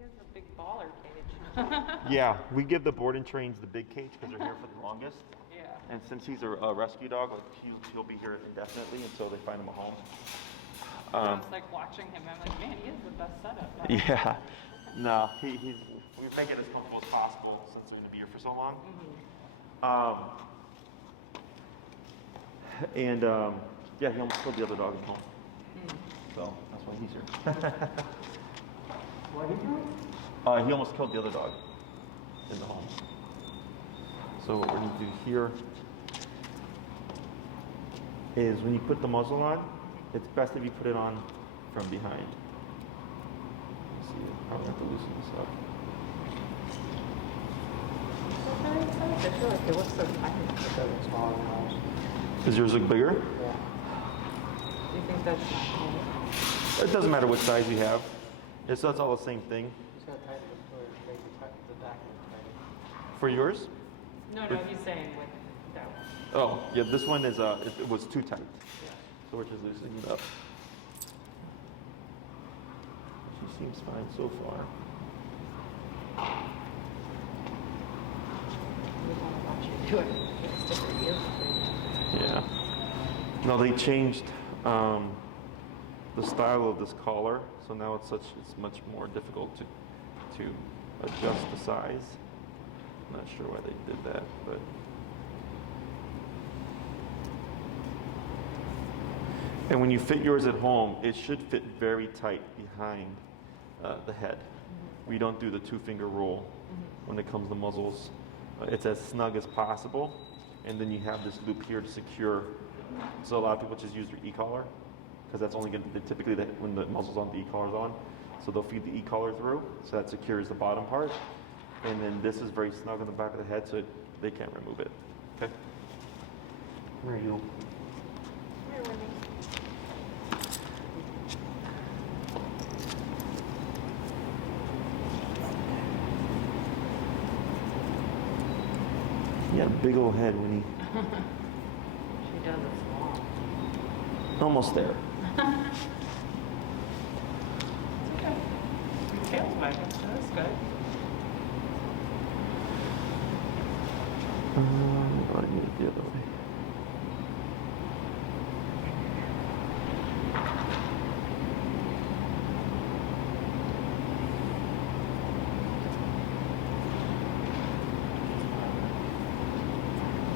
He has a big baller cage. Yeah, we give the board and trains the big cage because they're here for the longest. Yeah. And since he's a rescue dog, like he'll be here indefinitely until they find him a home. I was like watching him. I'm like, man, he is the best setup. Yeah. No, we make it as comfortable as possible since we're going to be here for so long. Yeah, he almost killed the other dog at home. So that's why he's here. What are you doing? He almost killed the other dog in the home. So what we're going to do here is when you put the muzzle on, it's best if you put it on from behind. Let's see, I probably have to loosen this up. I feel like it looks so tiny. It doesn't smaller than ours. Does yours look bigger? Do you think that's It doesn't matter what size you have. It's all the same thing. Just gotta tighten the foot, make the back look tighter. For yours? No, he's saying with that one. Oh, yeah, this one is, it was too tight. So we're just loosening it up. She seems fine so far. We want to watch you do it. It's different ears. Yeah. No, they changed the style of this collar, so now it's much more difficult to adjust the size. I'm not sure why they did that, but and when you fit yours at home, it should fit very tight behind the head. We don't do the 2-finger roll when it comes to muzzles. It's as snug as possible, and then you have this loop here to secure. So a lot of people just use their e-collar because that's only going to be typically when the muzzle's on, the e-collar's on. So they'll feed the e-collar through, so that secures the bottom part. And then this is very snug on the back of the head, so they can't remove it. Okay. Where are you? Here, Winnie. You got a big old head, Winnie. She does it small. Almost there. Your tail's wagging, so that's good. I need it the other way.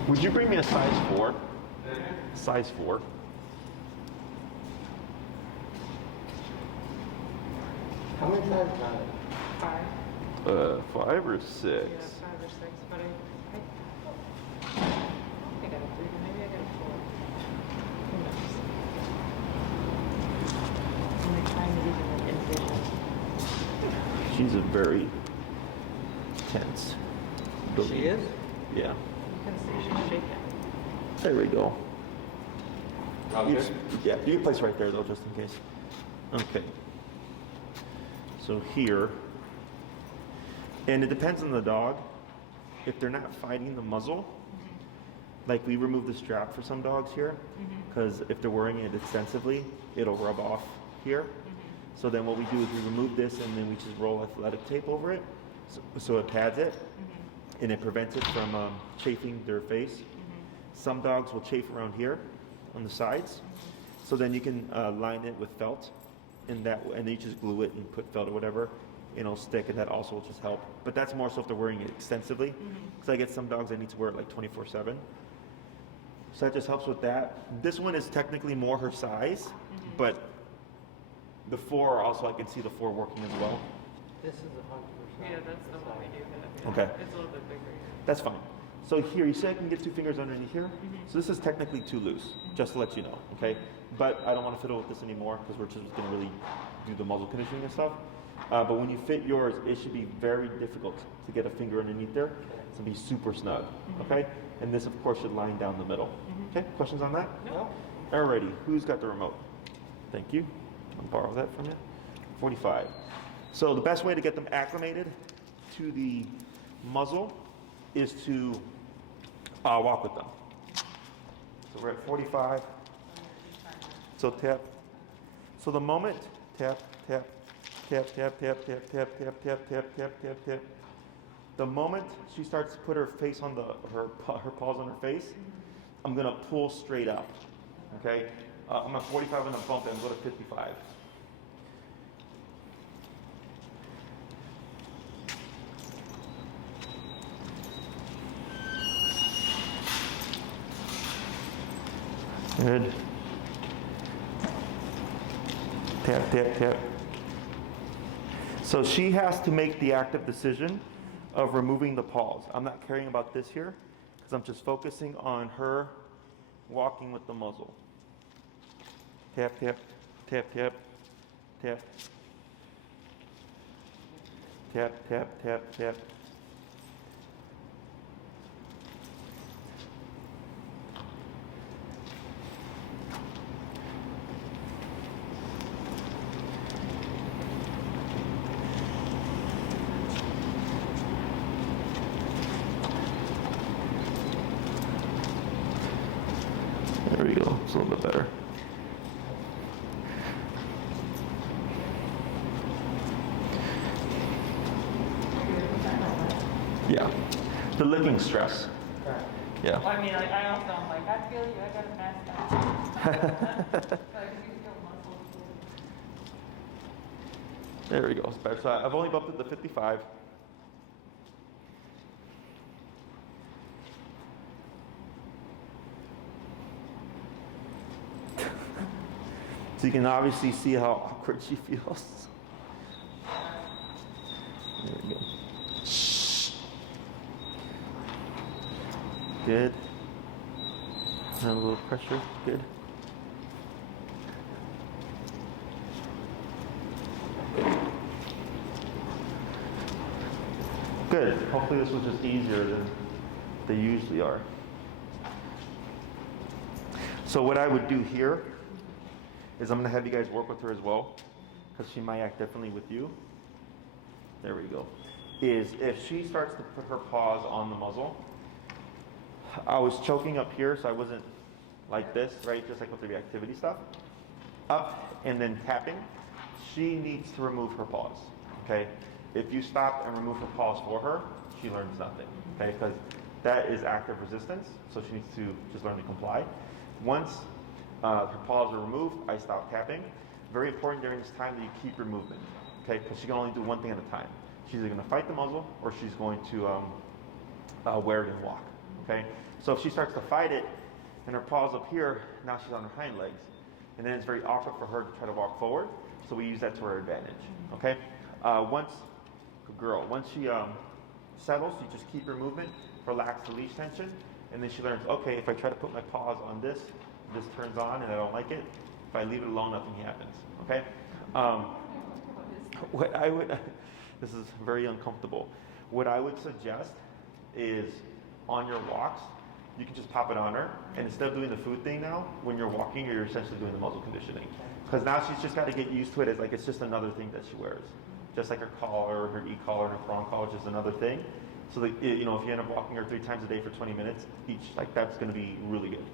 Would you bring me a size 4? Size 4. How many sizes are there? 5. 5 or 6? Yeah, 5 or 6, but I think I got a 3, maybe I got a 4. Who knows? I'm trying to even envision. She's a very tense doggy. She is? Yeah. You can see she's shaking. There we go. Out You there? just- yeah, you can place right there though, just in case. Okay. So here, and it depends on the dog. If they're not fighting the muzzle, like we remove the strap for some dogs here, because if they're wearing it extensively, it'll rub off here. So then what we do is we remove this and then we just roll athletic tape over it, so it pads it, and it prevents it from chafing their face. Some dogs will chafe around here on the sides, so then you can line it with felt, and then you just glue it and put felt or whatever, and it'll stick, and that also will just help. But that's more so if they're wearing it extensively, because I get some dogs that need to wear it like 24/7. So that just helps with that. This one is technically more her size, but the 4 also I can see the 4 working as well. This is 100%. Yeah, that's the one we do have. Okay. It's a little bit bigger here. That's fine. So here, you see I can get 2 fingers underneath here? So this is technically too loose, just to let you know, okay? But I don't want to fiddle with this anymore because we're just going to really do the muzzle conditioning and stuff. But when you fit yours, it should be very difficult to get a finger underneath there. It's going to be super snug, okay? And this, of course, should line down the middle. Okay, questions on that? No. Alrighty, who's got the remote? Thank you. I'll borrow that from you. 45. So the best way to get them acclimated to the muzzle is to walk with them. So we're at 45. So tap. So the moment, tap, tap, Tap, tap, tap, tap, tap, tap, tap, tap, tap, tap, tap. The moment she starts to put her face on her paws on her face, I'm gonna pull straight up. Okay? I'm at 45 and a bump and go to 55. Good. Tap, tap, tap. So she has to make the active decision of removing the paws. I'm not caring about this here because I'm just focusing on her walking with the muzzle. Tap, tap, tap, tap, tap. Tap, tap, tap, tap. There we go, it's a little bit better. Yeah, the licking stress. Yeah. Well, I mean, like, I also am like, I feel you, I got a mess down. Like, you feel muscles. There we go, it's better. So I've only bumped it to 55. So you can obviously see how awkward she feels. There we go. Good. And a little pressure. Good. Good. Hopefully this was just easier than they usually are. So what I would do here is I'm going to have you guys work with her as well, because she might act differently with you. There we go. Is if she starts to put her paws on the muzzle, I was choking up here, so I wasn't like this, right? Just like with the reactivity stuff. Up and then tapping. She needs to remove her paws, okay? If you stop and remove her paws for her, she learns nothing, okay? Because that is active resistance, so she needs to just learn to comply. Once her paws are removed, I stop tapping. Very important during this time that you keep your movement, okay? Because she can only do one thing at a time. She's either going to fight the muzzle or she's going to wear it and walk, okay? So if she starts to fight it and her paws up here, now she's on her hind legs. And then it's very awkward for her to try to walk forward. So we use that to her advantage, okay? Once she settles, you just keep your movement, relax the leash tension, and then she learns, okay, if I try to put my paws on this, this turns on and I don't like it. If I leave it alone, nothing happens, okay? What I would, this is very uncomfortable. What I would suggest is on your walks, you can just pop it on her, and instead of doing the food thing now, when you're walking, you're essentially doing the muzzle conditioning. Because now she's just got to get used to it as like it's just another thing that she wears. Just like her collar, her e-collar, her prong collar, just another thing. So that, you know, if you end up walking her 3 times a day for 20 minutes each, like that's going to be really good.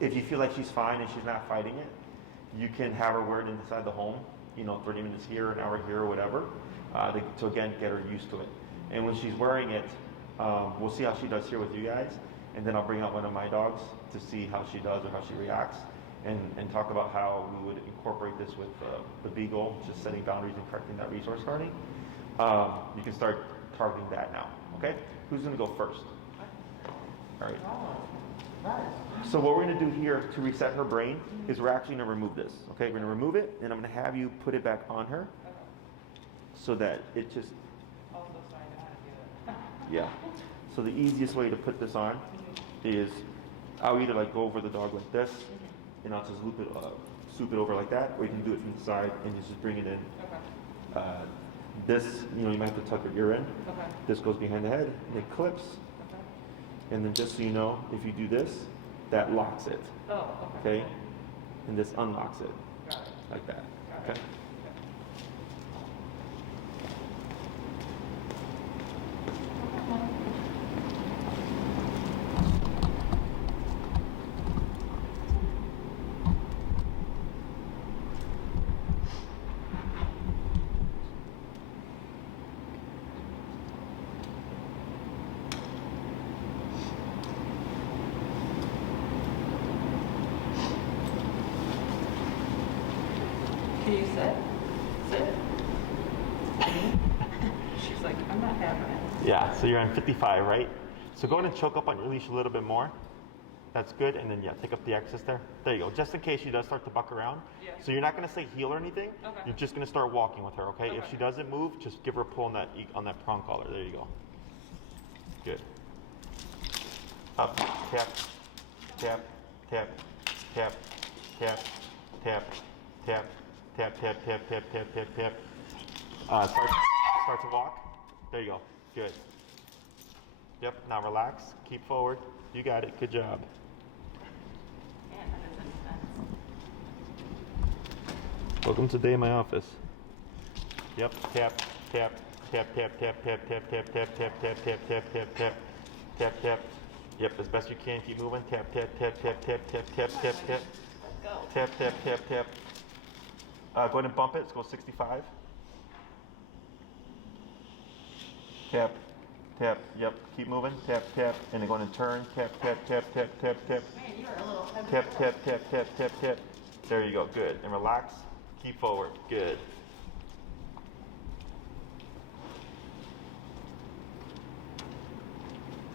If you feel like she's fine and she's not fighting it, you can have her wear it inside the home, you know, 30 minutes here, an hour here, or whatever, to again get her used to it. And when she's wearing it, we'll see how she does here with you guys, and then I'll bring out one of my dogs to see how she does or how she reacts, and talk about how we would incorporate this with the Beagle, just setting boundaries and correcting that resource guarding. You can start targeting that now, okay? Who's gonna go first? All right. So what we're gonna do here to reset her brain is we're actually gonna remove this, okay? We're gonna remove it, and I'm gonna have you put it back on her so that it just, Also, sorry, I know how to do it. yeah. So the easiest way to put this on is I'll either like go over the dog like this, and I'll just swoop it over like that, or you can do it from the side and you just bring it in. Okay. This, you know, you might have to tuck your ear in. Okay. This goes behind the head, and it clips. Okay. And then just so you know, if you do this, that locks it, Oh, okay. okay? And this unlocks it, Got it. like that, Got it. okay? Can you sit? Sit. She's like, I'm not having it. Yeah, so you're on 55, right? So go ahead and choke up on your leash a little bit more. That's good, and then yeah, take up the excess there. There you go, just in case she does start to buck around. Yeah. So you're not gonna say heel or anything. Okay. You're just gonna start walking with her, okay? Okay. If she doesn't move, just give her a pull on that prong collar. There you go. Good. Up, tap, tap, tap, tap, tap, tap, tap, tap, tap, tap, tap, tap, tap, tap. Start to walk. There you go. Good. Yep, now relax, keep forward. You got it, good job. Man, that is intense. Welcome to day in my office. Yep, tap, tap, tap, tap, tap, tap, tap, tap, tap, tap, tap, tap, tap, tap, tap, tap, tap. Yep, as best you can, keep moving. Tap, tap, tap, tap, tap, tap, tap, tap, tap. Let's go. Tap, tap, tap, tap. Go ahead and bump it, let's go 65. Tap, tap, yep, keep moving. Tap, tap, and then go ahead and turn. Tap, tap, tap, tap, tap, tap. Man, you are a little heavy. Tap, tap, tap, tap, tap, tap. There you go, good. And relax, keep forward, good.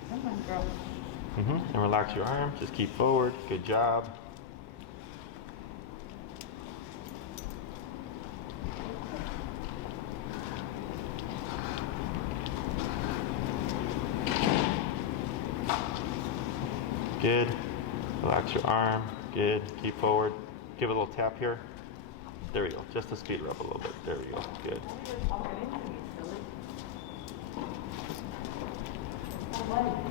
Come on, girl. And relax your arm, just keep forward, good job. Good. Relax your arm. Good. Keep forward. Give it a little tap here. There we go. Just to speed her up a little bit. There we go. Good. You're talking into me, silly. Oh,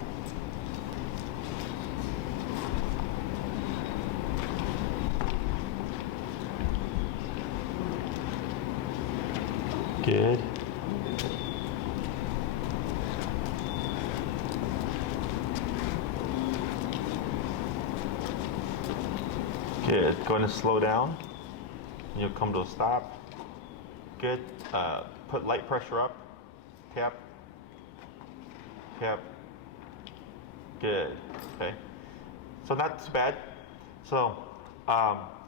Good. Good. Go ahead and slow down. You'll come to a stop. Good. Put light pressure up. Tap. Tap. Good. Okay. So not too bad. So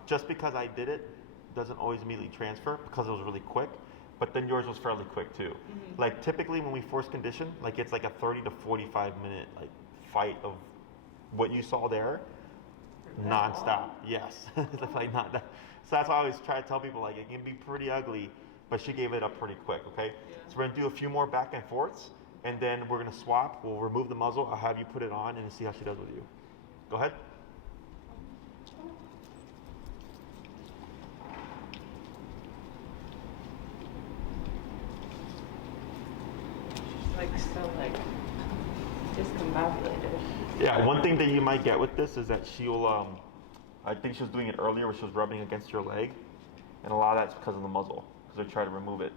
just because I did it doesn't always immediately transfer because it was really quick. But then yours was fairly quick too. Like typically when we force condition, like it's like a 30 to 45 minute like fight of what you saw there, non-stop. Yes, like not that. So that's why I always try to tell people like it can be pretty ugly, but she gave it up pretty quick. Okay, so we're gonna do a few more back and forths, and then we're gonna swap. We'll remove the muzzle. I'll have you put it on and see how she does with you. Go ahead. like so like discombobulated. Yeah, one thing that you might get with this is that she'll, I think she was doing it earlier where she was rubbing against your leg, and a lot of that's because of the muzzle, because they try to remove it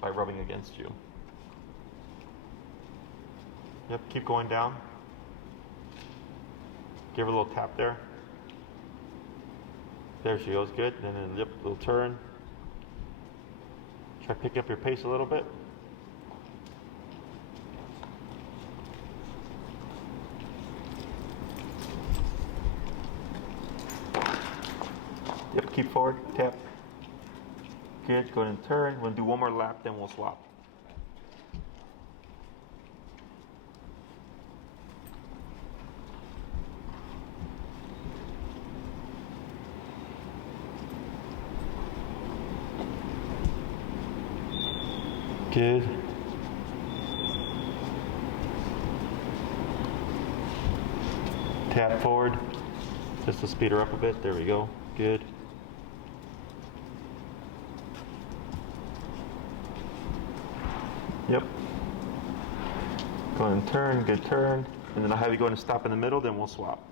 by rubbing against you. Yep, keep going down. Give her a little tap there. There she goes, good. And then yep, little turn. Try to pick up your pace a little bit. Yep, keep forward, tap. Good, go ahead and turn. We'll do one more lap, then we'll swap. Good. Tap forward, just to speed her up a bit. There we go. Good. Yep. Go ahead and turn, good turn. And then I'll have you go ahead and stop in the middle, then we'll swap.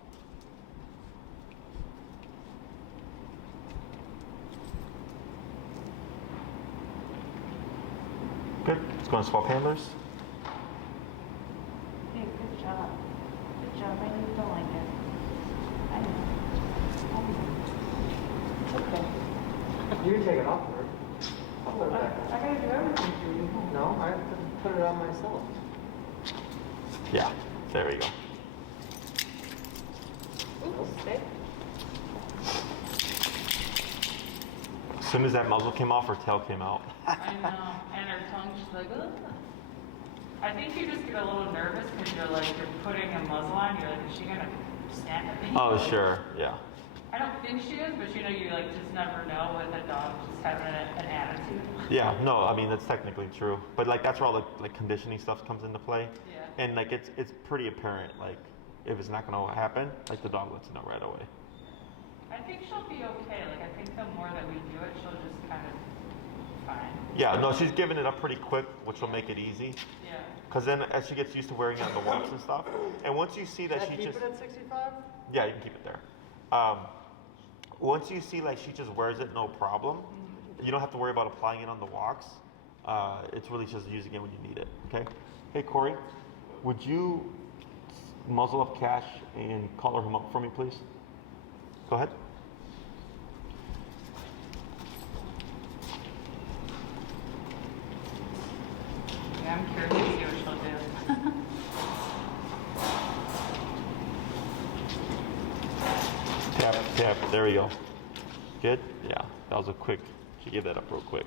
Good. Let's go and swap handlers. Hey, good job. Good job. I know you don't like it. I know. It's okay. You can take it off her. I'll put it back. I gotta do everything for you. No, I have to put it on myself. Yeah, there we go. Ooh, stick. soon as that muzzle came off, her tail came out. I know, and her tongue, she's like, ugh. I think you just get a little nervous because you're putting a muzzle on. You're like, is she gonna snap at me? Oh, sure, yeah. I don't think she is, but you just never know with a dog just having an attitude. Yeah, no, I mean that's technically true, but that's where all the conditioning stuff comes into play. Yeah. And it's pretty apparent if it's not gonna happen, the dog lets it know right away. I think she'll be okay. I think the more that we do it, she'll just kind of fine. Yeah, no, she's giving it up pretty quick, which will make it easy. Yeah. Because then as she gets used to wearing it on the walks and stuff, and once you see that Can I she keep just it at 65? yeah, you can keep it there. Once you see she just wears it no problem, you don't have to worry about applying it on the walks. It's really just using it when you need it. Okay. Hey Corey, would you muzzle up Cash and collar him up for me, please? Go ahead. Yeah, I'm curious to see what she'll do. Tap, tap, there we go. Good? Yeah, that was a quick, she gave that up real quick.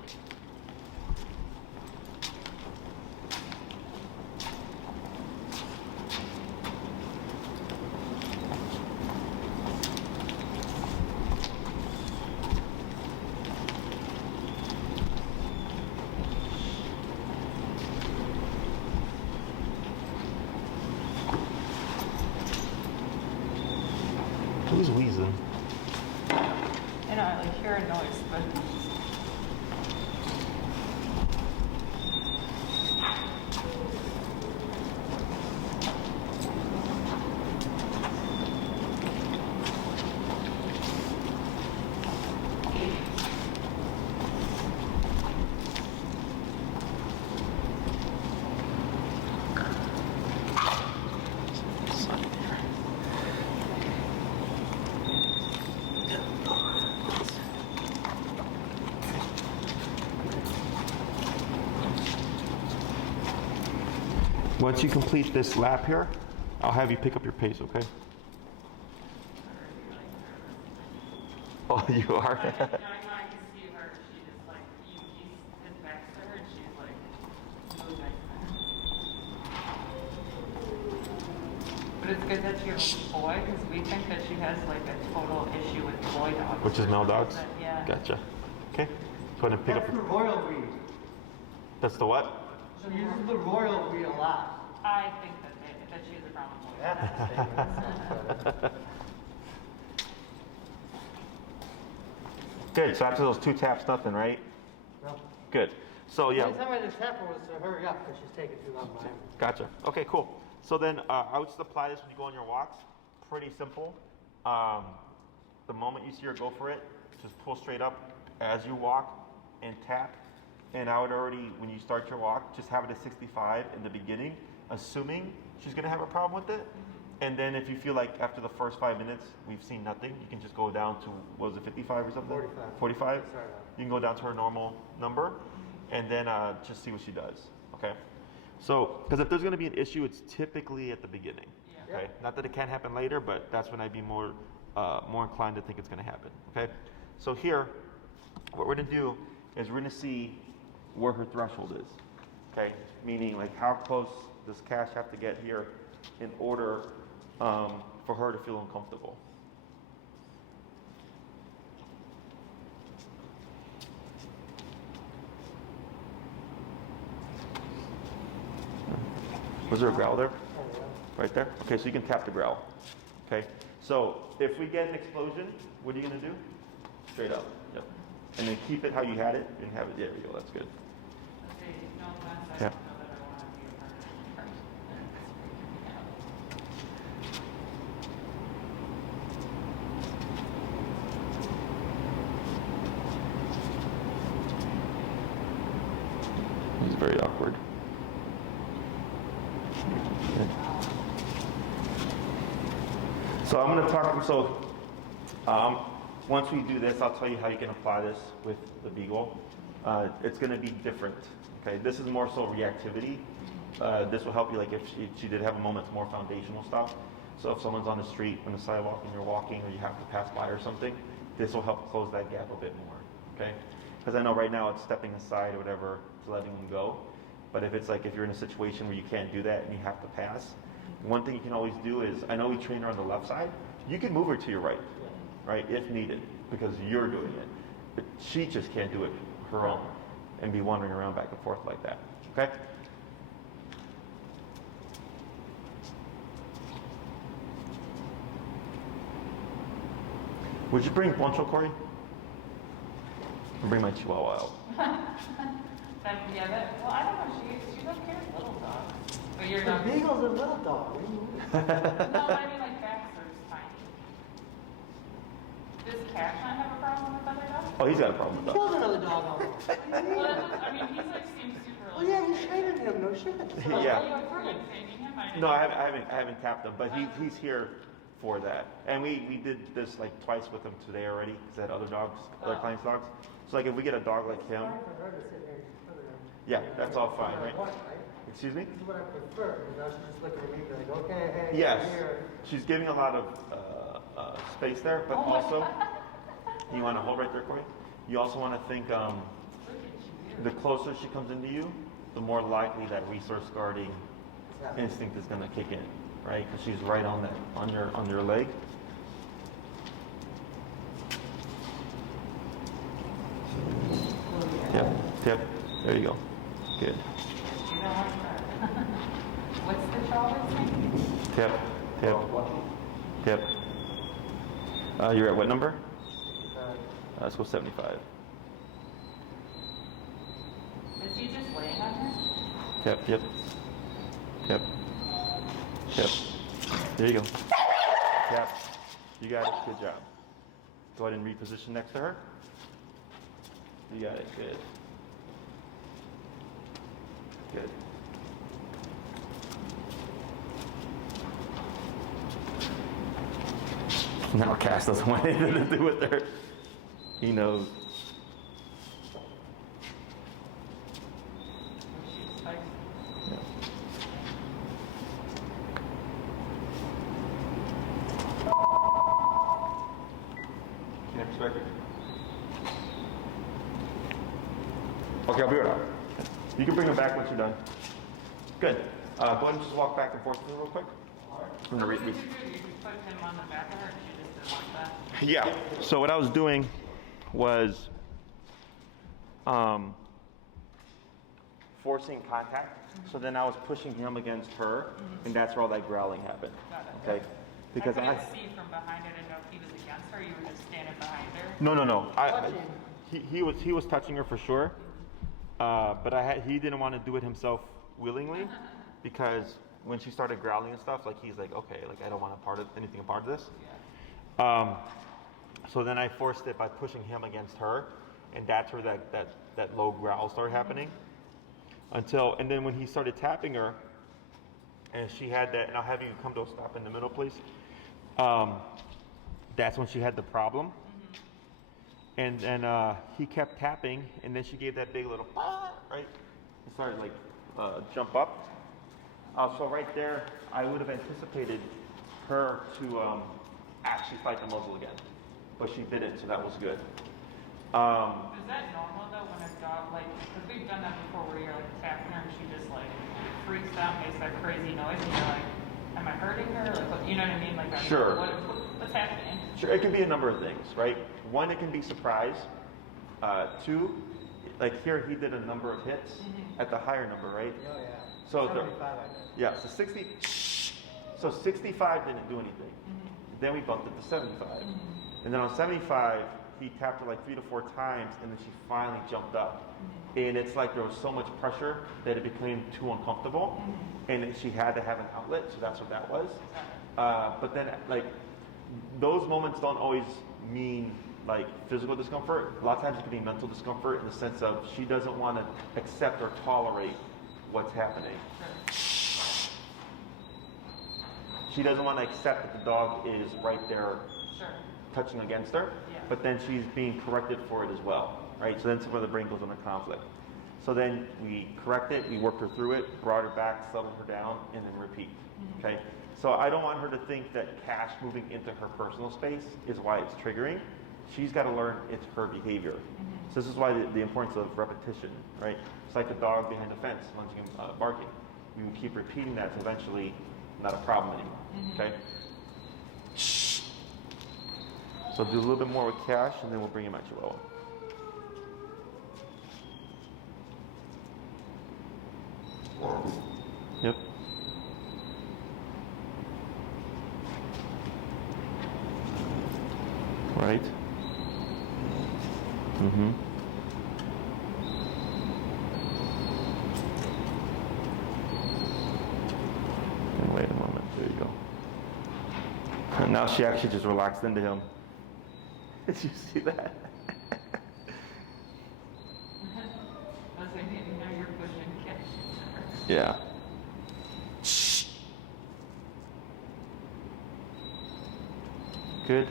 Who's wheezing? I know, I hear a noise, but. Once you complete this lap here, I'll have you pick up your pace, okay? Oh, you are? I can see her, she just he's next to her and she's moving. But it's good that you're a boy because we think that she has a total issue with boy dogs. Which is male dogs? Yeah. Gotcha. Okay. Go ahead and pick That's up the your... royal breed. That's the what? She uses the royal breed a lot. I think that she's a brown boy. Good. So after those 2 taps, nothing, right? No. Good. So The yeah. only time I just tap her was to hurry up because she's taking too long behind me. Gotcha. Okay, cool. So then I would just apply this when you go on your walks. Pretty simple. The moment you see her go for it, just pull straight up as you walk and tap. And I would already, when you start your walk, just have it at 65 in the beginning, assuming she's going to have a problem with it. And then if you feel like after the first 5 minutes we've seen nothing, you can just go down to, what was it, 55 or something? 45. 45? Sorry. You can go down to her normal number and then just see what she does, okay? So, because if there's going to be an issue, it's typically at the beginning, Yeah. okay? Not that it can't happen later, but that's when I'd be more inclined to think it's going to happen, okay? So here, what we're going to do is we're going to see where her threshold is, okay? Meaning, how close does Cash have to get here in order for her to feel uncomfortable? Was there a growl there? Right there? Okay, so you can tap the growl. Okay, so if we get an explosion, what are you going to do? Straight up. Yep. And then keep it how you had it and have it. There we go. That's good. Yeah. It's very awkward. Okay. So I'm going to talk. Once we do this, I'll tell you how you can apply this with the Beagle. It's going to be different. Okay, this is more so reactivity. This will help you, if she did have a moment, it's more foundational stuff. So if someone's on the street, on the sidewalk, and you're walking, or you have to pass by or something, this will help close that gap a bit more. okay? Because I know right now it's stepping aside or whatever to letting them go. But if it's like if you're in a situation where you can't do that and you have to pass, one thing you can always do is, I know we train her on the left side, you can move her to your right, right, if needed, because you're doing it. But she just can't do it her own and be wandering around back and forth like that, okay? Would you bring Poncho, Corey? Or bring my Chihuahua out? Well, I don't know, she doesn't care little dogs. But you're The not. beagle's a little dog. What do you mean? No, I mean like Baxter's tiny. Does Cash not have a problem with other dogs? Oh, he's got a problem He with killed that. another dog almost. What do you mean? Well, that's what, I mean, he's like seems super. Well, yeah, he's training him. No shit. Yeah. Are you afraid of taking him? No, I haven't tapped him, but he's here for that. And we did this like twice with him today already, because I had other dogs, other clients' dogs. So like if we get a dog like It's him, fine for her to sit there and put him. yeah, that's all fine, That's right? what I want, right? Excuse me? This is what I prefer. You know, she's just looking at me like, okay, hey, I'm Yes, here. she's giving a lot of space there, but also, you want to hold right there, Corey? You also want to think the closer she comes into you, the more likely that resource guarding instinct is going to kick in, right? Because she's right on that on your leg. Yep. There you go. Good. You don't like that. What's the child's name? Tip. You're at what number? Uh, Let's go 75. Is he just laying on her? Yep. There you go. Yep. You got it. Good job. Go ahead and reposition next to her. You got it. Good. Now Cass doesn't want anything to do with her. He knows. She's spicy. Next record. Okay, I'll be right out. You can bring her back once you're done. Good. Go ahead and just walk back and forth with her real quick. I'm gonna What did you do? You just put him on the back of her and she just didn't like that? Yeah. So what I was doing was forcing contact. So then I was pushing him against her, and that's where all that growling happened. Got it. Okay. Because I couldn't see from behind. I didn't know if he was against her or you were just standing behind her. No. Touching. He was touching her for sure, but he didn't want to do it himself willingly, because when she started growling and stuff, like he's like, okay, like I don't want anything a part of this. Yeah. So then I forced it by pushing him against her, and that's where that low growl started happening. And then when he started tapping her, and she had that, and I'll have you come to a stop in the middle, please. That's when she had the problem. And then he kept tapping, and then she gave that big little right. It started like jump up. So right there, I would have anticipated her to actually fight the muzzle again, but she didn't, so that was good. Is that normal though when a dog, like, because we've done that before where you're like tapping her and she just like freaks out, makes that crazy noise, and you're like, am I hurting her? Like, what, you know what I mean? Like, Sure. What's happening? Sure, it can be a number of things, right? One, it can be surprise. Two, like here, he did a number of hits at the higher number, right? Oh, yeah. So 75, I guess. Yeah, so 65 didn't do anything. Then we bumped it to 75. And then on 75, he tapped her like 3 to 4 times, and then she finally jumped up. And it's like there was so much pressure that it became too uncomfortable, and then she had to have an outlet, so that's what that was. But then, like, those moments don't always mean like physical discomfort. A lot of times it can be mental discomfort in the sense of she doesn't want to accept or tolerate what's happening. She doesn't want to accept that the dog is right there Sure. touching against her, Yeah. but then she's being corrected for it as well, right? So then that's where the brain goes into conflict. So then we correct it, we worked her through it, brought her back, settled her down, and then repeat, okay? So I don't want her to think that Cash moving into her personal space is why it's triggering. She's got to learn it's her behavior. So this is why the importance of repetition, right? It's like the dog behind the fence, lunging and barking. You keep repeating that to eventually not a problem anymore, okay? So do a little bit more with Cash, and then we'll bring him at Chihuahua. Yep. Right. Mm-hmm. And wait a moment. There you go. And now she actually just relaxed into him. Did you see that? Yeah. Good.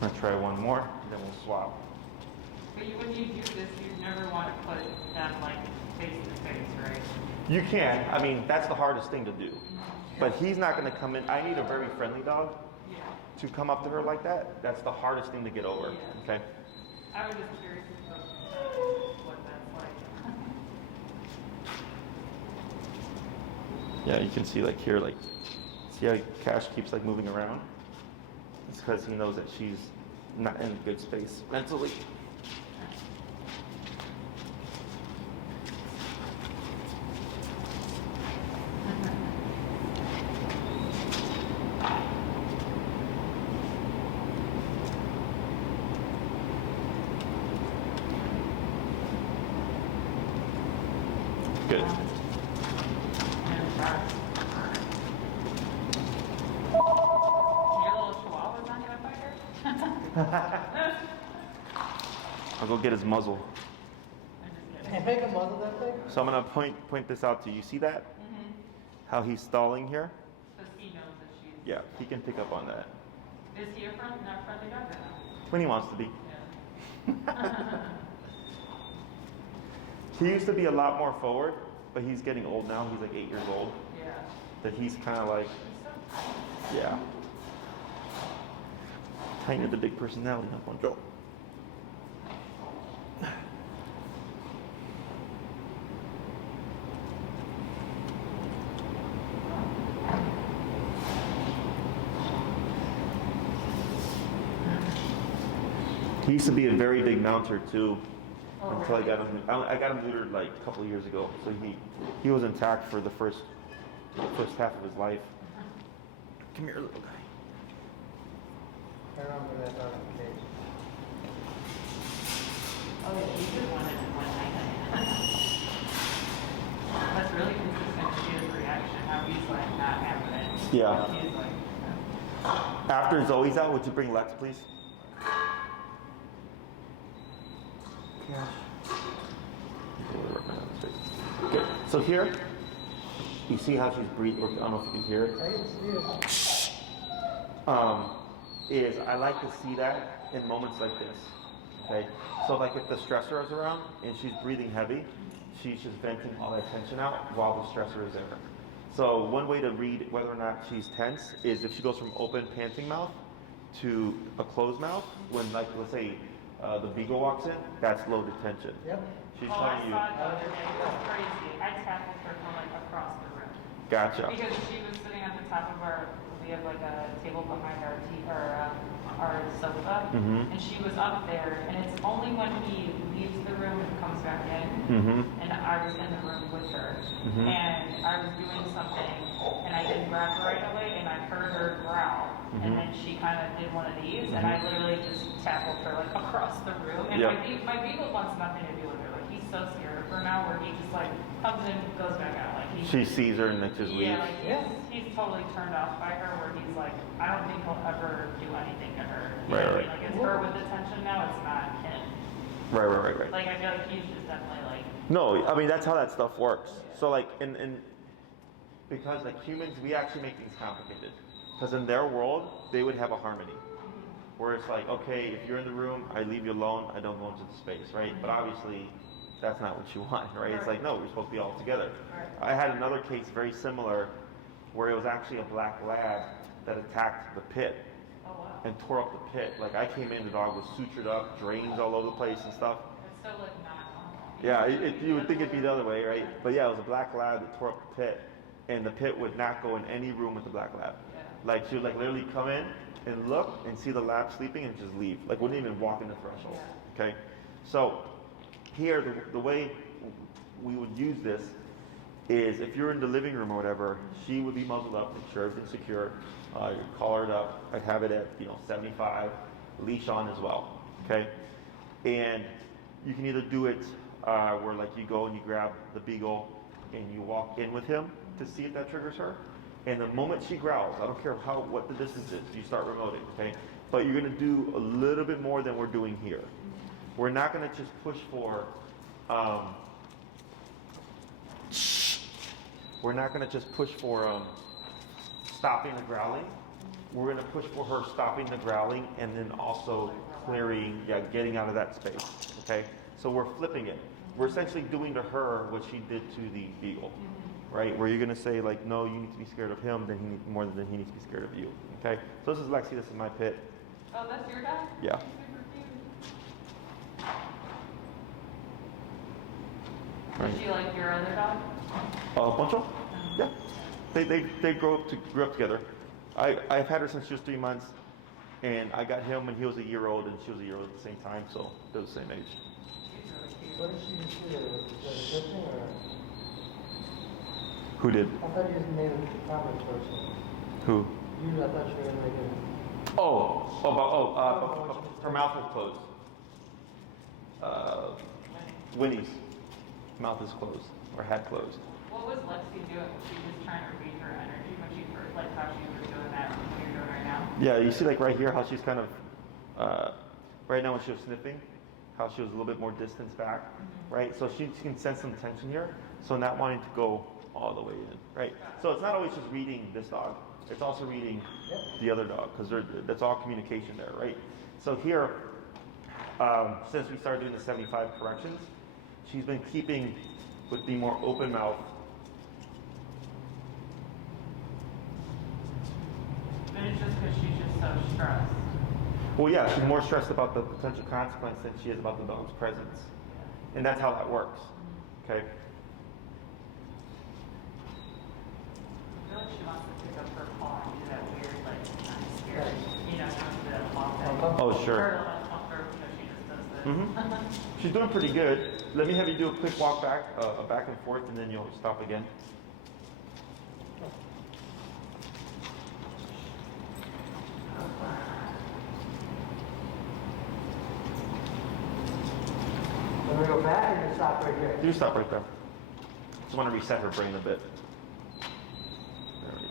I'm gonna try one more, and then we'll swap. But when you do this, you never want to put them like face to face, right? You can. I mean, that's the hardest thing to do. But he's not gonna come in. I need a very friendly dog to come up to her like that. That's the hardest thing to get over. Okay. I was just curious what that's like. Yeah, you can see like here, like, see how Cash keeps like moving around? It's because he knows that she's not in a good space mentally. Good. I'll go get his muzzle. Can I make a muzzle that thing? So I'm gonna point this out to you. See that? Mm-hmm. How he's stalling here? Because he knows that she's. Yeah, he can pick up on that. Is he a not friendly dog then? When he wants to be. Yeah. He used to be a lot more forward, but he's getting old now. He's like 8 years old. Yeah. That he's kind of like, He's so tiny. yeah. Tiny with the big personality, not one Joe. He used to be a very big mounter too, until I got him. I got him neutered like a couple of years ago, so he was intact for the first half of his life. Come here, little guy. I remember that dog in the cage. Oh, yeah, he just wanted one night. That's really consistent to his reaction, how he's like not having it. Yeah. He's like, After Zoe's out, would you bring Lex, please? Okay, so here, you see how she's breathing. I don't know if you can hear it. I can see it. Is I like to see that in moments like this. Okay, so like if the stressor is around and she's breathing heavy, she's just venting all that tension out while the stressor is there. So one way to read whether or not she's tense is if she goes from open panting mouth to a closed mouth. When, like, let's say the beagle walks in, that's low detention. Yep. She's I telling saw you. it the other day. It was crazy. I tackled her from like across the room. Gotcha. Because she was sitting at the top of our, we have like a table behind our sofa, and she was up there, and it's only when he leaves the room and comes back in, and I was in the room with her, and I was doing something, and I didn't grab her right away, and I heard her growl, and then she kind of did one of these, and I literally just tackled her like across the room, and my beagle wants nothing to do with her, like he's so scared of her now, where he just like comes in, goes back out, like She sees her and then just leaves. yeah, like he's totally turned off by her, where he's like, I don't think he'll ever do anything to her. You know what I mean? Like, it's her with attention now, it's not him. Right. Like, I feel like he's just definitely like. No, I mean that's how that stuff works. So like because like humans, we actually make things complicated. Because in their world, they would have a harmony. Where it's like, okay, if you're in the room, I leave you alone, I don't go into the space, right? But obviously, that's not what you want, right? It's like, no, we're supposed to be all together. I had another case very similar, where it was actually a black lab that attacked the pit. Oh, wow. and tore up the pit. Like I came in, the dog was sutured up, drains all over the place and stuff. It's so like not normal. Yeah, you would think it'd be the other way, right? But yeah, it was a black lab that tore up the pit, and the pit would not go in any room with the black lab. Yeah. Like she would like literally come in and look and see the lab sleeping and just leave. Like wouldn't even walk in the threshold. Okay, so here the way we would use this is if you're in the living room or whatever, she would be muzzled up, make sure everything's secure. You're collared up. I'd have it at 75, leash on as well. Okay, and you can either do it where like you go and you grab the beagle and you walk in with him to see if that triggers her. And the moment she growls, I don't care what the distance is, you start remoting. Okay, but you're going to do a little bit more than we're doing here. We're not going to just push for. We're not going to just push for stopping the growling. We're going to push for her stopping the growling and then also clearing, getting out of that space. Okay, so we're flipping it. We're essentially doing to her what she did to the beagle, right? Where you're going to say like, no, you need to be scared of him more than he needs to be scared of you. Okay, so this is Lexi. This is my pit. Oh, that's your dog? Yeah. Is she like your other dog? Poncho? Yeah. They grew up together. I've had her since she was 3 months, and I got him when he was a year old, and she was a year old at the same time, so they're the same age. She's really cute. What did she used to do? Was it fishing or? Who did? I thought you just made a comment person. Who? I thought you were going to make it. Her mouth was closed. Winnie's mouth is closed, or had closed. What was Lexi doing? Was she just trying to read her energy when she first, like how she was doing that when you're doing right now? Yeah, you see like right here how she's kind of, right now when she was sniffing, how she was a little bit more distance back, right? So she can sense some tension here, so not wanting to go all the way in, right? So it's not always just reading this dog, it's also reading the other dog, because that's all communication there, right? So here, since we started doing the 75 corrections, she's been keeping with the more open mouth. But it's just because she's just so stressed. Well, yeah, she's more stressed about the potential consequence than she is about the dog's presence. And that's how that works, okay? I feel like she wants to pick up her paw and do that weird, like, I'm scared, do that paw thing. Oh, sure. Her little comfort, she just does this. She's doing pretty good. Let me have you do a quick walk back, back and forth, and then you'll stop again. When we go back, or you stop right here? You stop right there. Just want to reset her brain a bit. There we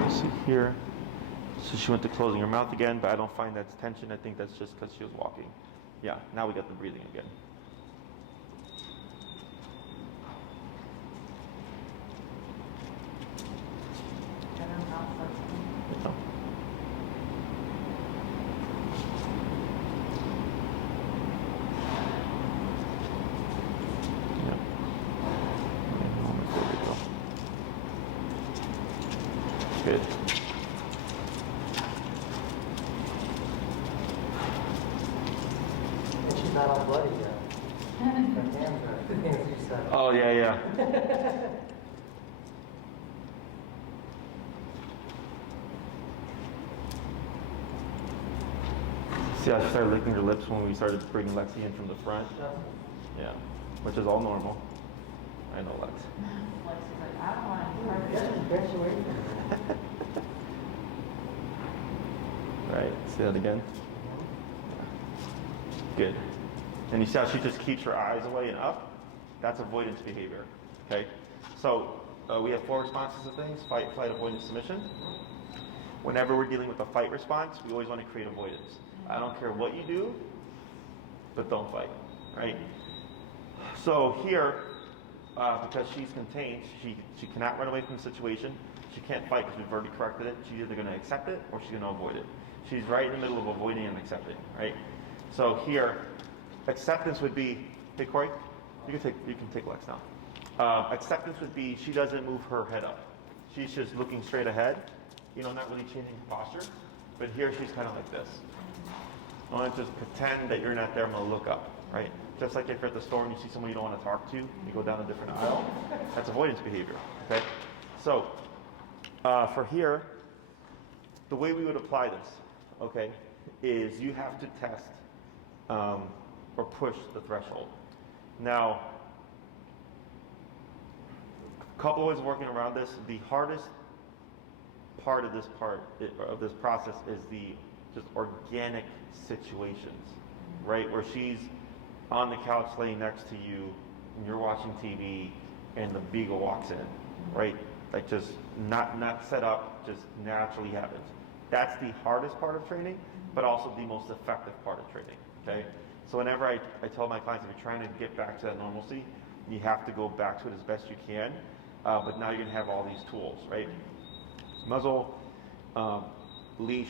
go. See here. So she went to closing her mouth again, but I don't find that's tension. I think that's just because she was walking. Yeah, now we got the breathing again. Good. And she's not all bloody yet. Her hands are, the things you said. Oh, yeah. See, I started licking her lips when we started bringing Lexi in from the front. Yeah, which is all normal. I know, Lex. Lexi's like, I don't want to do Graduated. Right, say that again. Good. And you see how she just keeps her eyes away and up? That's avoidance behavior, okay? So we have 4 responses to things: fight, flight, avoidance, submission. Whenever we're dealing with a fight response, we always want to create avoidance. I don't care what you do, but don't fight, right? So here, because she's contained, she cannot run away from the situation. She can't fight because we've already corrected it. She's either going to accept it or she's going to avoid it. She's right in the middle of avoiding and accepting, right? So here, acceptance would be, hey Corey, you can take Lex now. Acceptance would be she doesn't move her head up. She's just looking straight ahead, not really changing her posture. But here she's kind of like this. I want to just pretend that you're not there. I'm going to look up, right? Just like if you're at the store and you see someone you don't want to talk to, you go down a different aisle. That's avoidance behavior, okay? So for here, the way we would apply this, okay, is you have to test or push the threshold. Now, a couple ways of working around this. The hardest part of this process is the just organic situations, right? Where she's on the couch laying next to you, and you're watching TV, and the beagle walks in, right? Like just not set up, just naturally happens. That's the hardest part of training, but also the most effective part of training, okay? So whenever I tell my clients, if you're trying to get back to that normalcy, you have to go back to it as best you can, but now you're gonna have all these tools, right? Muzzle, leash,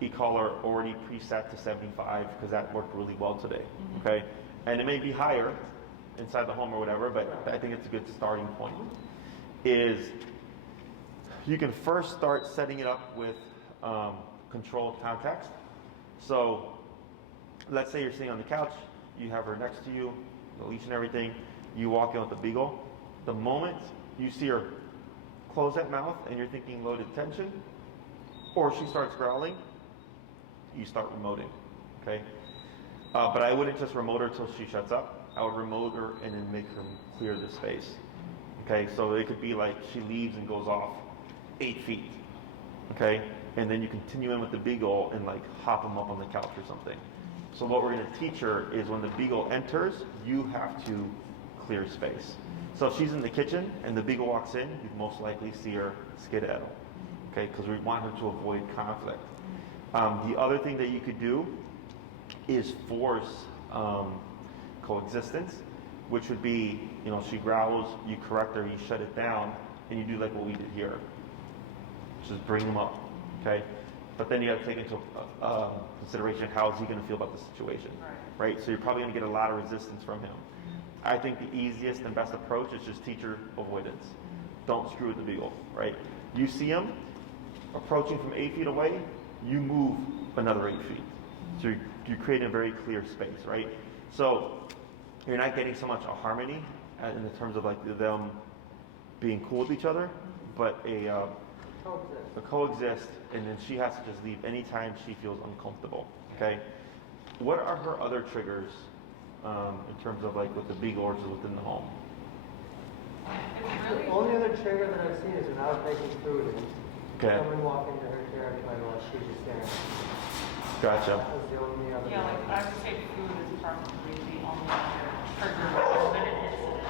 e-collar already preset to 75 because that worked really well today, okay? And it may be higher inside the home or whatever, but I think it's a good starting point. Is you can first start setting it up with controlled context. So let's say you're sitting on the couch, you have her next to you, the leash and everything, you walk in with the beagle. The moment you see her close that mouth and you're thinking loaded tension, or she starts growling, you start remoting, okay? But I wouldn't just remote her until she shuts up. I would remote her and then make her clear the space, okay? So it could be like she leaves and goes off 8 feet, okay? And then you continue in with the beagle and like hop them up on the couch or something. So what we're gonna teach her is when the beagle enters, you have to clear space. So if she's in the kitchen and the beagle walks in, you'd most likely see her skedaddle, okay? Because we want her to avoid conflict. The other thing that you could do is force coexistence, which would be, she growls, you correct her, you shut it down, and you do like what we did here. Just bring them up, okay? But then you have to take into consideration how is he going to feel about the situation, right? So you're probably going to get a lot of resistance from him. I think the easiest and best approach is just teacher avoidance. Don't screw with the beagle, right? You see him approaching from 8 feet away, you move another 8 feet. So you're creating a very clear space, right? So you're not getting so much a harmony in the terms of like them being cool with each other, but a coexist, and then she has to just leave anytime she feels uncomfortable, okay? What are her other triggers in terms of like with the beagle or just within the home? The only other trigger that I've seen is when I was making food and someone walked into her territory while she was just staring. Gotcha. That was the only other Yeah, like I would say food is probably the only other trigger of an incident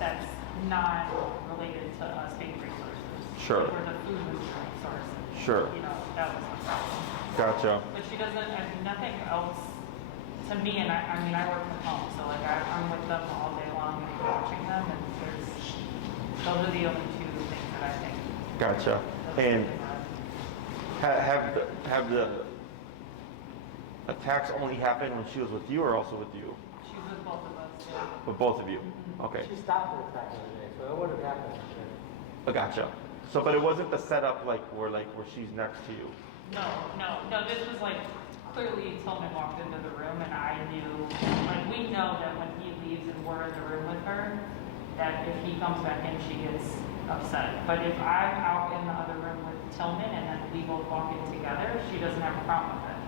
that's not related to us being resources. Sure. Where the food was the resource. Sure. That was the problem. Gotcha. But she doesn't, nothing else to me, and I mean, I work from home, so like I'm with them all day long and watching them, and those are the only two things that I think. Gotcha. And have the attacks only happened when she was with you or also with you? She's with both of us, yeah. With both of you? Okay. She stopped the attack the other day, so it would have happened. Gotcha. So, but it wasn't the setup like where she's next to you. No. This was like clearly Tillman walked into the room, and I knew, like we know that when he leaves and we're in the room with her, that if he comes back in, she gets upset. But if I'm out in the other room with Tillman and then we both walk in together, she doesn't have a problem with it.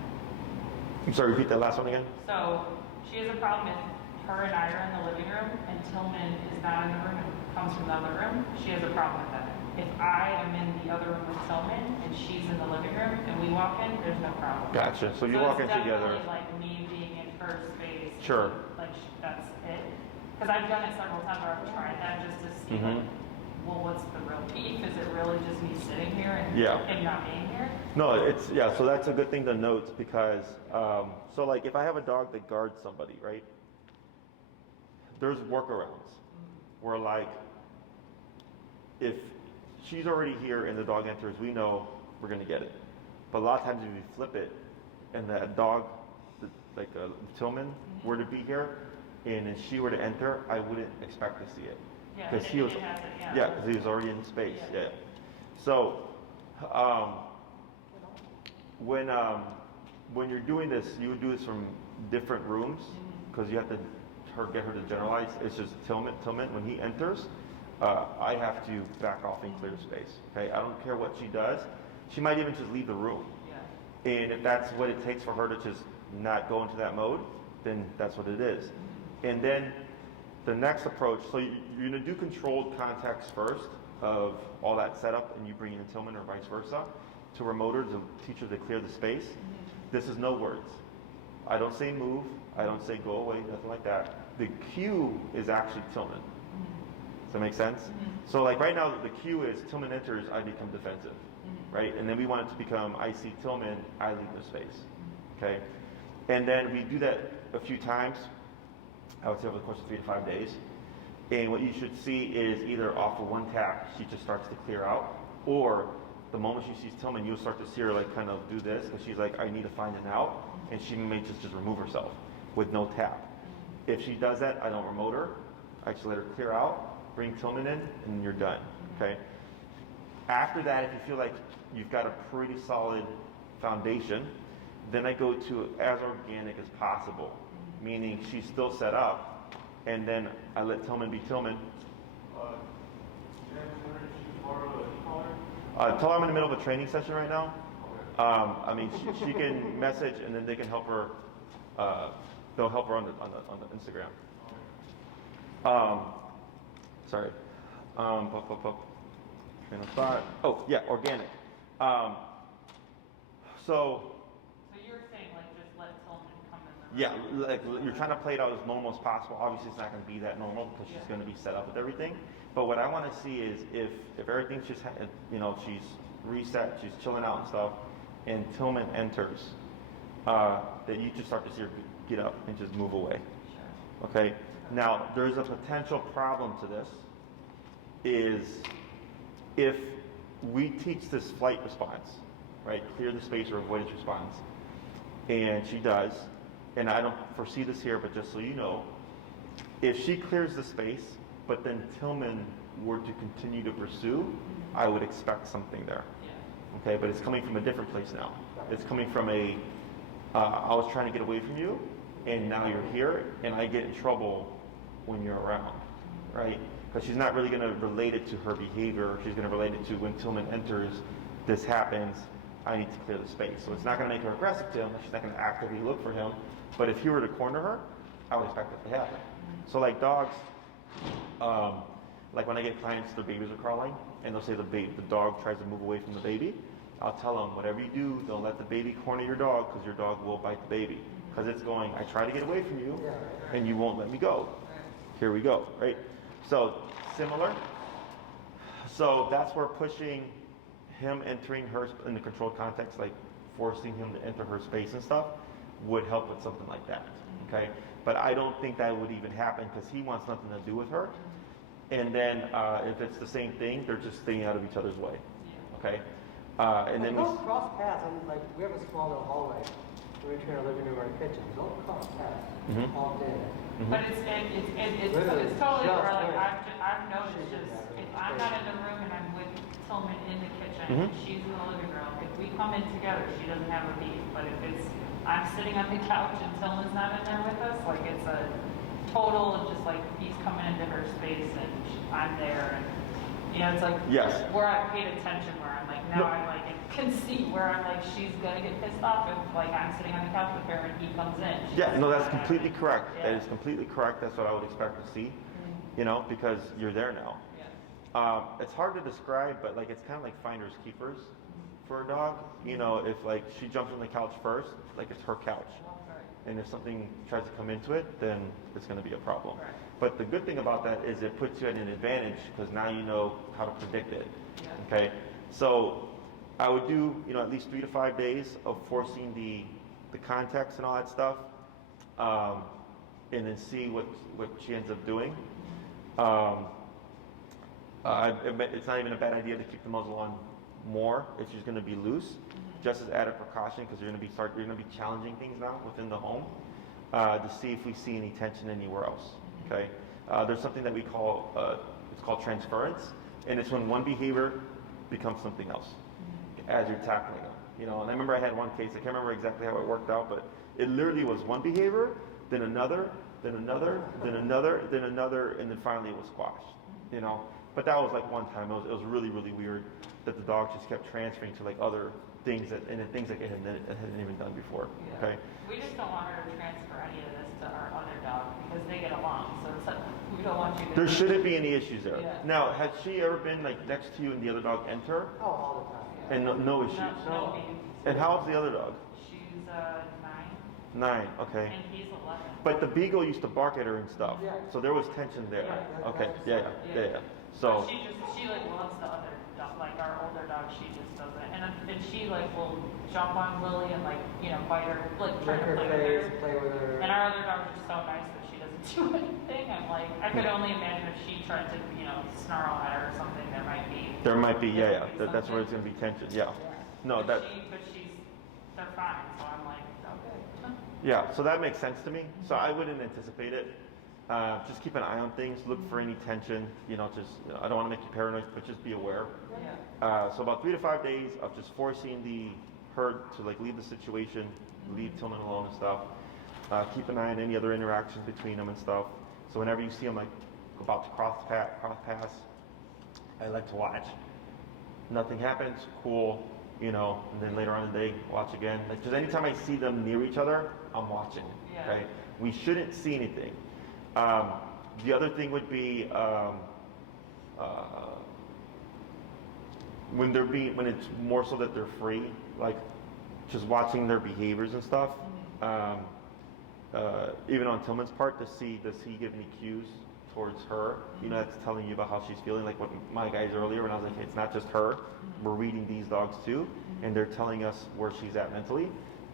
I'm sorry, repeat that last one again? So she has a problem if her and I are in the living room and Tillman is not in the room and comes from the other room, she has a problem with that. If I am in the other room with Tillman and she's in the living room and we walk in, there's no problem. Gotcha. So you walk in together. It's definitely like me being in her space. Sure. Like that's it. Because I've done it several times where I've tried that just to see like, well, what's the real beef? Is it really just me sitting here and him not being here? No, so that's a good thing to note because, so like if I have a dog that guards somebody, right? There's workarounds where like, if she's already here and the dog enters, we know we're gonna get it. But a lot of times if you flip it and that dog, like Tillman, were to be here, and if she were to enter, I wouldn't expect to see it. Yeah, because and he was, it has it, yeah, because he was already in space. Yeah. Yeah. So, when you're doing this, you would do this from different rooms because you have to get her to generalize. It's just Tillman. When he enters, I have to back off and clear space. Okay, I don't care what she does. She might even just leave the room. Yeah. And if that's what it takes for her to just not go into that mode, then that's what it is. And then the next approach, so you're going to do controlled contacts first of all that setup, and you bring in Tillman or vice versa to remote her to teach her to clear the space. This is no words. I don't say move. I don't say go away, nothing like that. The cue is actually Tillman. Does that make sense? So like right now, the cue is Tillman enters, I become defensive, right? And then we want it to become, I see Tillman, I leave the space, okay? And then we do that a few times, I would say over the course of 3 to 5 days. And what you should see is either off of one tap, she just starts to clear out, or the moment she sees Tillman, you'll start to see her like kind of do this, because she's like, I need to find an out, and she may just remove herself with no tap. If she does that, I don't remote her. I just let her clear out, bring Tillman in, and you're done, okay? After that, if you feel like you've got a pretty solid foundation, then I go to as organic as possible, meaning she's still set up, and then I let Tillman be Tillman. Tell her I'm in the middle of a training session right now. I mean, she can message, and then they can help her. They'll help her on the Instagram. Sorry. Train of thought. Oh yeah, organic. So you're saying like just let Tillman come in the yeah, like you're trying to play it out as normal as possible. Obviously, it's not going to be that normal because she's going to be set up with everything. But what I want to see is if everything's just she's reset, she's chilling out and stuff, and Tillman enters, that you just start to see her get up and just move away. Sure. Okay. Now there's a potential problem to this. Is if we teach this flight response, right? Clear the space or avoidance response, and she does, and I don't foresee this here, but just so you know, if she clears the space, but then Tillman were to continue to pursue, I would expect something there. Yeah. Okay, but it's coming from a different place now. It's coming from I was trying to get away from you, and now you're here, and I get in trouble when you're around, right? Because she's not really going to relate it to her behavior. She's going to relate it to when Tillman enters, this happens, I need to clear the space. So it's not going to make her aggressive to him. She's not going to actively look for him. But if you were to corner her, I would expect that to happen. So like dogs, like when I get clients, their babies are crawling, and they'll say the dog tries to move away from the baby. I'll tell them, whatever you do, don't let the baby corner your dog, because your dog will bite the baby. Because it's going, I try to get away from you, and you won't let me go. Here we go, right? So similar. So that's where pushing him entering her in the controlled context, like forcing him to enter her space and stuff, would help with something like that. Okay, but I don't think that would even happen because he wants nothing to do with her. And then if it's the same thing, they're just staying out of each other's way. Okay, and then we don't cross paths. I mean, like we have a small little hallway. We're between our living room and our kitchen. Don't cross paths all day. But it's totally where like I've noticed just if I'm not in the room and I'm with Tillman in the kitchen, she's in the living room. If we come in together, she doesn't have a beef. But if it's I'm sitting on the couch and Tillman's not in there with us, like it's a total of just like he's coming into her space and I'm there and it's like where I paid attention where I'm like now I'm like can see where I'm like she's gonna get pissed off if like I'm sitting on the couch with her and he comes in. That's completely correct. That is completely correct. That's what I would expect to see. Because you're there now. It's hard to describe, but like it's kind of like finders keepers for a dog. If like she jumps on the couch first, like it's her couch. And if something tries to come into it, then it's going to be a problem. Right. But the good thing about that is it puts you at an advantage because now you know how to predict it. Okay, so I would do at least 3 to 5 days of forcing the context and all that stuff, and then see what she ends up doing. It's not even a bad idea to keep the muzzle on more if she's going to be loose. Just as added precaution, because you're going to be challenging things now within the home to see if we see any tension anywhere else. Okay, there's something that we call it's it's called transference, and it's when one behavior becomes something else as you're tackling them. You know, and I remember I had one case. I can't remember exactly how it worked out, but it literally was one behavior, then another, then another, then another, then another, and then finally it was squashed. You know, but that was like one time. It was really, really weird that the dog just kept transferring to like other things that, and things like it hadn't even done before. Yeah. Okay. We just don't want her to transfer any of this to our other dog because they get along. So it's like, we don't want you to. There shouldn't be any issues there. Yeah. Now, has she ever been like next to you and the other dog enter? Oh, all the time. Yeah. And no issues? No beef. And how old's the other dog? She's 9. 9, okay. And he's 11. But the beagle used to bark at her and stuff. Yeah. So there was tension there. Yeah, Okay, yeah. yeah. So, But she like loves the other dog, like our older dog. She just doesn't, and she like will jump on Lily and like bite her, like try Lick to her play face, with her. play with her. And our other dogs are so nice that she doesn't do anything. I'm like, I could only imagine if she tried to snarl at her or something. There might be. That's where it's going to be tension, yeah. No, but they're fine. So I'm like, okay. Yeah, so that makes sense to me. So I wouldn't anticipate it. Just keep an eye on things. Look for any tension. I don't want to make you paranoid, but just be aware. Yeah. So about 3 to 5 days of just forcing the herd to like leave the situation, leave Tillman alone and stuff. Keep an eye on any other interactions between them and stuff. So whenever you see them like about to cross pass, I like to watch. Nothing happens, cool. And then later on in the day, watch again. Like just anytime I see them near each other, I'm watching. Yeah. Okay, we shouldn't see anything. The other thing would be when it's more so that they're free, like just watching their behaviors and stuff. Even on Tillman's part, to see does he give any cues towards her? That's telling you about how she's feeling. Like what my guys earlier when I was like, hey, it's not just her. We're reading these dogs too, and they're telling us where she's at mentally.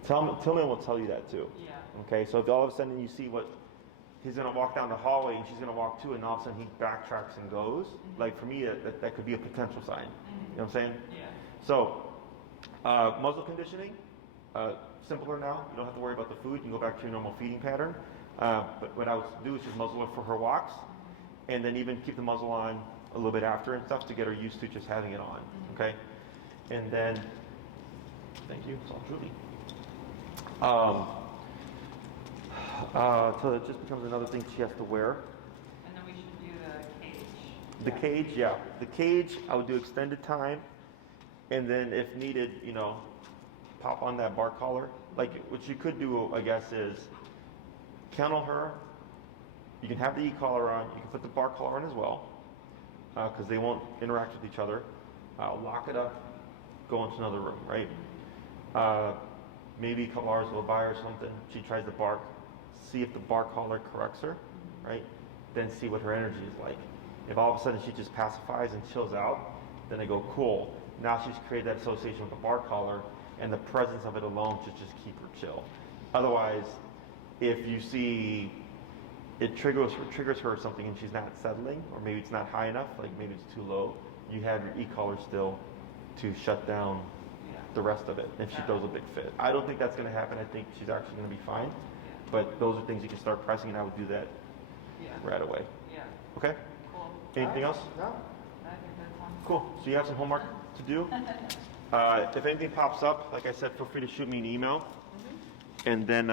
Tillman will tell you that too. Yeah. Okay, so if all of a sudden you see what he's going to walk down the hallway and she's going to walk too, and all of a sudden he backtracks and goes, like for me that could be a potential sign. You know what I'm saying? Yeah. So muzzle conditioning, simpler now. You don't have to worry about the food. You can go back to your normal feeding pattern. But what I would do is just muzzle her for her walks, and then even keep the muzzle on a little bit after and stuff to get her used to just having it on. Okay, and then thank you. It's all Julie. So it just becomes another thing she has to wear. And then we should do the cage. The cage, yeah. The cage, I would do extended time, and then if needed, pop on that bar collar. Like what you could do, I guess, is kennel her. You can have the e-collar on. You can put the bar collar on as well, because they won't interact with each other. Lock it up. Go into another room, right? Maybe a couple hours go by or something. She tries to bark. See if the bar collar corrects her, right? Then see what her energy is like. If all of a sudden she just pacifies and chills out, then I go, cool. Now she's created that association with the bar collar, and the presence of it alone should just keep her chill. Otherwise, if you see it triggers her or something and she's not settling, or maybe it's not high enough, like maybe it's too low, you have your e-collar still to shut down the rest of it if she throws a big fit. I don't think that's going to happen. I think she's actually going to be fine. But those are things you can start pressing, and I would do that right away. Yeah. Okay? Cool. Anything else? No. I think that's fine. Cool. So you have some homework to do. If anything pops up, like I said, feel free to shoot me an email. And then